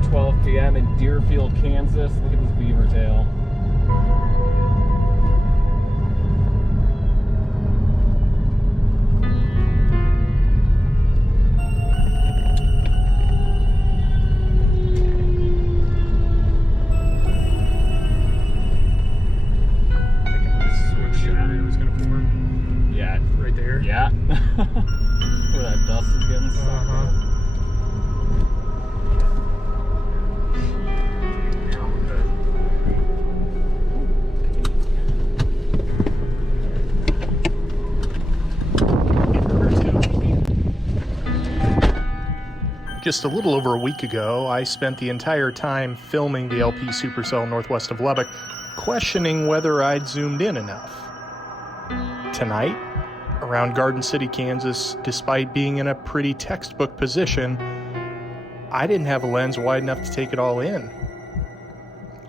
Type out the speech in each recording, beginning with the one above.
11:12 p.m. in Deerfield, Kansas. Look at this beaver tail. Yeah. Where that dust is getting sucked up. Just a little over a week ago, I spent the entire time filming the LP Supercell northwest of Lubbock, questioning whether I'd zoomed in enough. Tonight, around Garden City, Kansas, despite being in a pretty textbook position, I didn't have a lens wide enough to take it all in.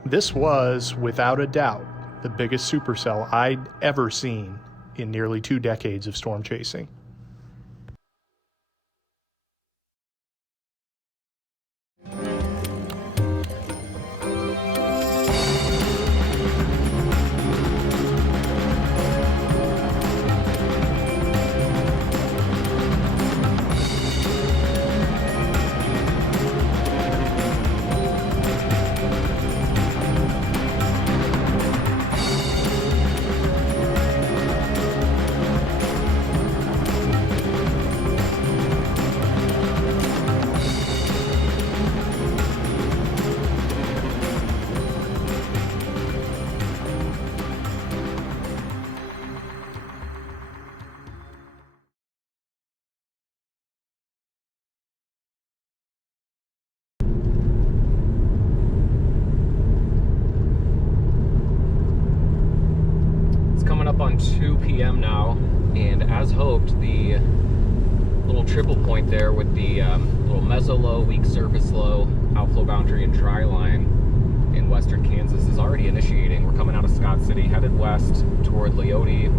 This was, without a doubt, the biggest supercell I'd ever seen in nearly 2 decades of storm chasing. On 2 p.m. now, and as hoped, the little triple point there with the little meso low, weak surface low, outflow boundary, and dry line in western Kansas is already initiating. We're coming out of Scott City, headed west toward Leote,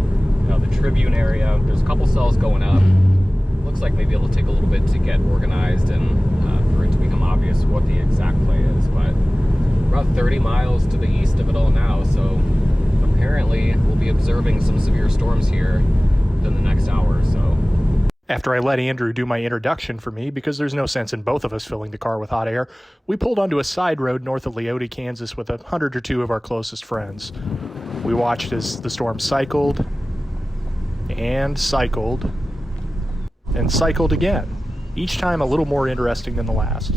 the Tribune area. There's a couple cells going up. Looks like maybe it'll take a little bit to get organized and for it to become obvious what the exact play is, but we're about 30 miles to the east of it all now, so apparently we'll be observing some severe storms here within the next hour or so. After I let Andrew do my introduction for me, because there's no sense in both of us filling the car with hot air, we pulled onto a side road north of Leote, Kansas with 100 or 2 of our closest friends. We watched as the storm cycled, and cycled, and cycled again, each time a little more interesting than the last.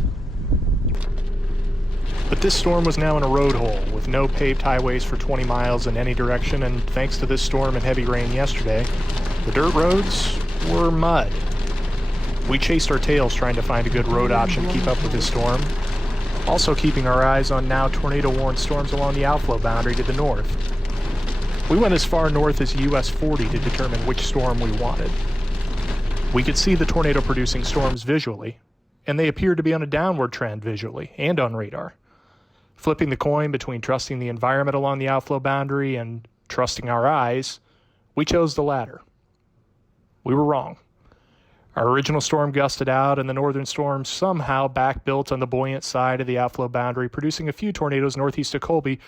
But this storm was now in a road hole, with no paved highways for 20 miles in any direction, and thanks to this storm and heavy rain yesterday, the dirt roads were mud. We chased our tails trying to find a good road option to keep up with this storm, also keeping our eyes on now tornado-warned storms along the outflow boundary to the north. We went as far north as US 40 to determine which storm we wanted. We could see the tornado-producing storms visually, and they appeared to be on a downward trend visually and on radar. Flipping the coin between trusting the environment along the outflow boundary and trusting our eyes, we chose the latter. We were wrong. Our original storm gusted out, and the northern storm somehow back-built on the buoyant side of the outflow boundary, producing a few tornadoes northeast of Colby,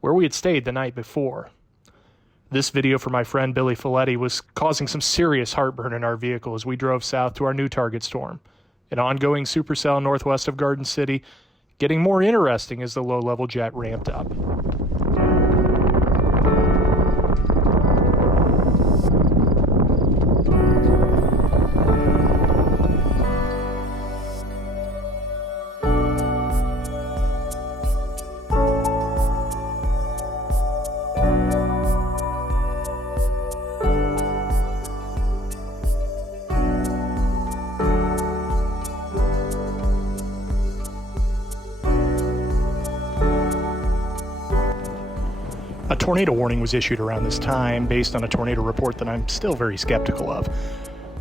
where we had stayed the night before. This video for my friend Billy Folletti was causing some serious heartburn in our vehicle as we drove south to our new target storm, an ongoing supercell northwest of Garden City, getting more interesting as the low-level jet ramped up. A tornado warning was issued around this time based on a tornado report that I'm still very skeptical of.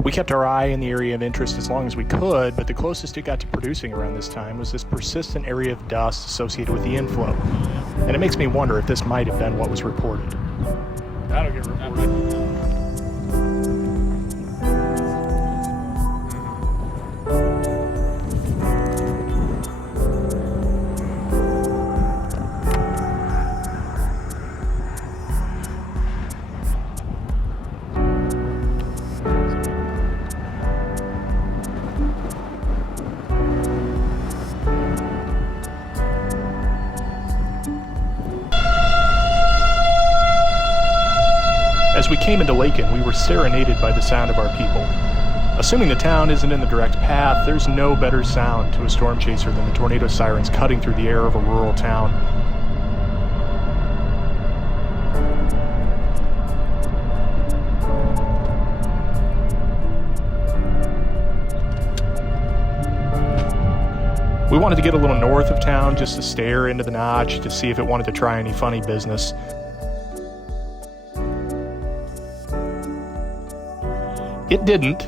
We kept our eye in the area of interest as long as we could, but the closest it got to producing around this time was this persistent area of dust associated with the inflow. And it makes me wonder if this might have been what was reported. That'll get reported. came into Lakin, we were serenaded by the sound of our people. Assuming the town isn't in the direct path, there's no better sound to a storm chaser than the tornado sirens cutting through the air of a rural town. We wanted to get a little north of town just to stare into the notch to see if it wanted to try any funny business. It didn't,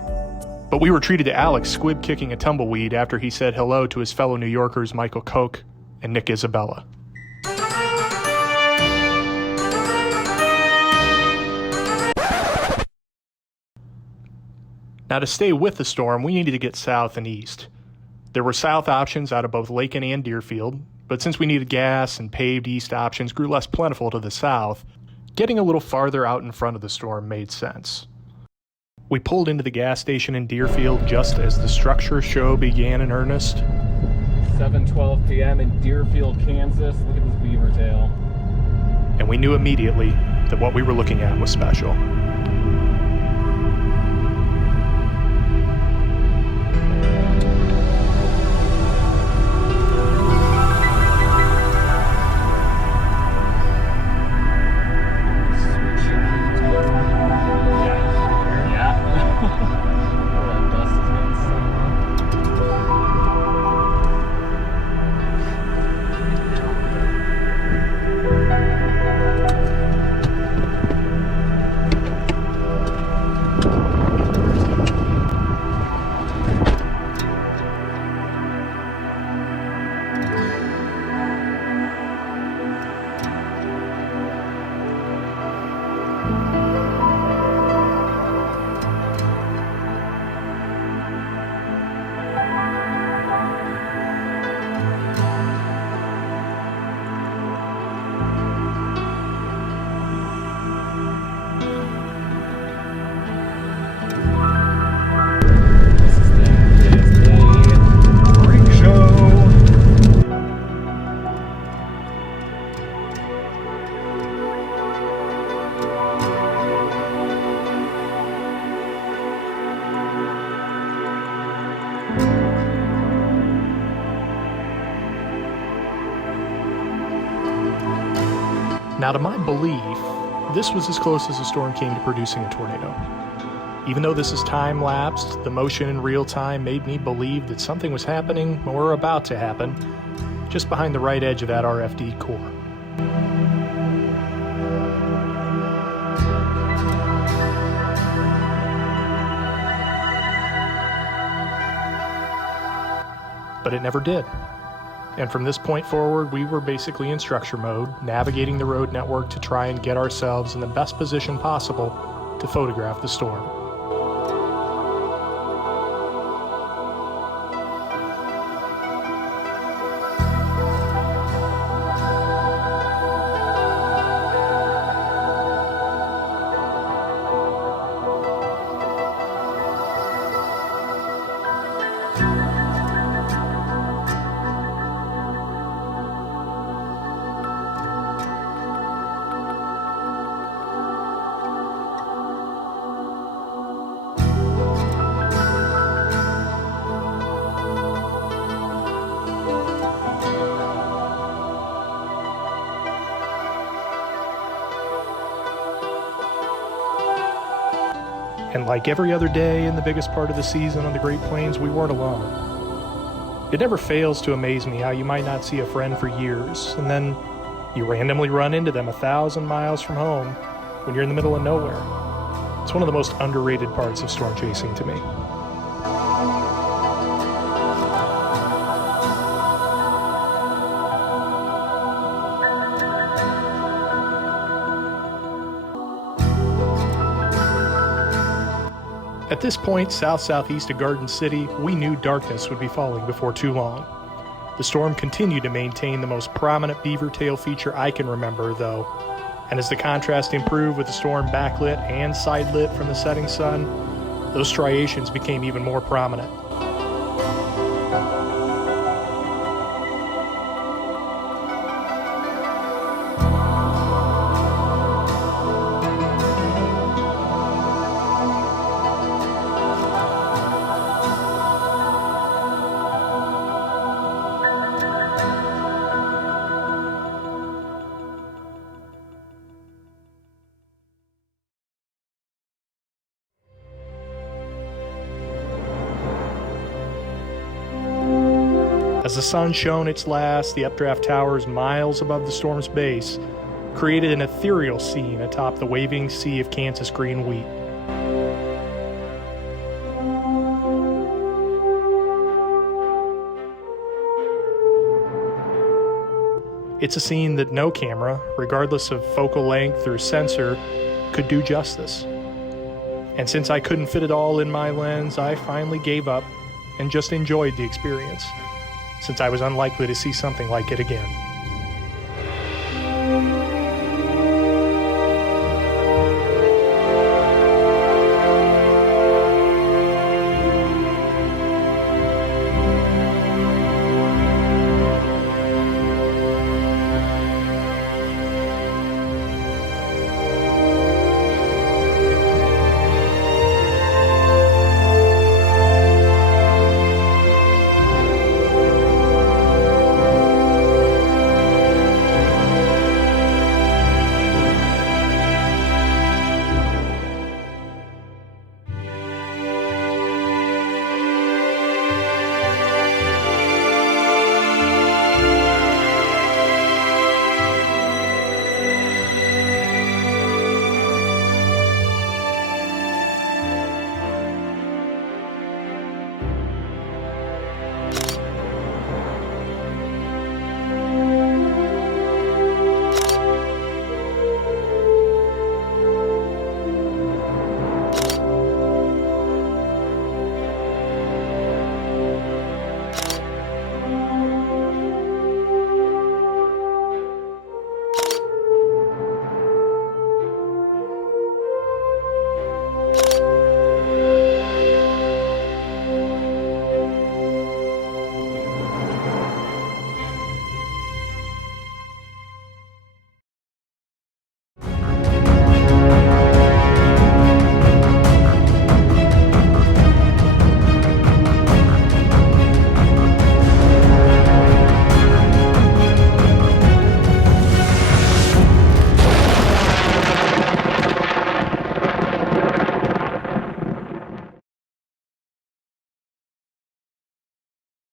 but we were treated to Alex squib kicking a tumbleweed after he said hello to his fellow New Yorkers Michael Koch and Nick Isabella. Now, to stay with the storm, we needed to get south and east. There were south options out of both Lakin and Deerfield, but since we needed gas and paved east options grew less plentiful to the south, getting a little farther out in front of the storm made sense. We pulled into the gas station in Deerfield just as the structure show began in earnest. 7:12 p.m. in Deerfield, Kansas. Look at this beaver tail. And we knew immediately that what we were looking at was special. Now, to my belief, this was as close as the storm came to producing a tornado. Even though this is time-lapsed, the motion in real time made me believe that something was happening or about to happen just behind the right edge of that RFD core. But it never did. And from this point forward, we were basically in structure mode, navigating the road network to try and get ourselves in the best position possible to photograph the storm. And like every other day in the biggest part of the season on the Great Plains, we weren't alone. It never fails to amaze me how you might not see a friend for years, and then you randomly run into them 1,000 miles from home when you're in the middle of nowhere. It's one of the most underrated parts of storm chasing to me. At this point, south-southeast of Garden City, we knew darkness would be falling before too long. The storm continued to maintain the most prominent beaver tail feature I can remember, though, and as the contrast improved with the storm backlit and side-lit from the setting sun, those striations became even more prominent. As the sun shone its last, the updraft towers miles above the storm's base created an ethereal scene atop the waving sea of Kansas green wheat. It's a scene that no camera, regardless of focal length or sensor, could do justice. And since I couldn't fit it all in my lens, I finally gave up and just enjoyed the experience, since I was unlikely to see something like it again.